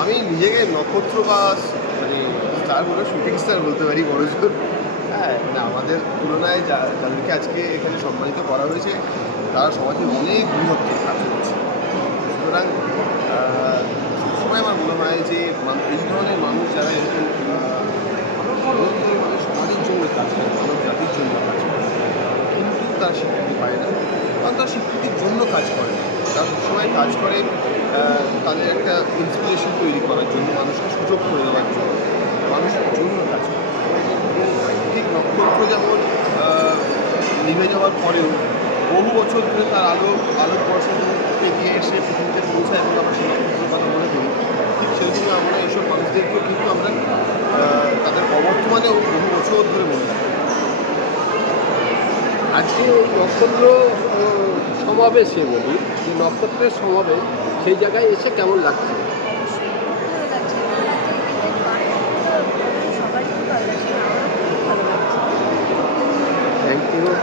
আমি নিজেকে নক্ষত্র বা মানে স্টার বলে শুটিং স্টার বলতে পারি বড় জোর হ্যাঁ মানে আমাদের তুলনায় যা যাদেরকে আজকে এখানে সম্মানিত করা হয়েছে, তারা সমাজে অনেক বৃহত্তর কাজ করছে সুতরাং সবসময় আমার মনে হয় যে এই ধরনের মানুষ যারা এরকম সমাজের জন্য কাজ করে, মানব জাতির জন্য কাজ করে, কিন্তু তার স্বীকৃতি পায় না, কারণ তার স্বীকৃতির জন্য কাজ করে না। তারা কাজ করে তাদের একটা ইন্সপিরেশন তৈরি করার জন্য, মানুষকে সুযোগ করে দেওয়ার জন্য, মানুষের জন্য কাজ করে। ঠিক নক্ষত্র যেমন নিভে যাওয়ার পরেও বহু বছর ধরে তার আলো, আলোর বর্ষকে দিয়ে এসে পৃথিবীতে পৌঁছায় এবং আমরা সেই নক্ষত্রের কথা মনে করি। ঠিক সেরকমই আমরা এইসব মানুষদেরকেও কিন্তু আমরা তাদের অবর্তমানেও বহু বছর ধরে মনে রাখি আজকে নক্ষত্র সমাবেশে বলি যে নক্ষত্রের সমাবেশ সেই জায়গায় এসে কেমন লাগছে? Thank you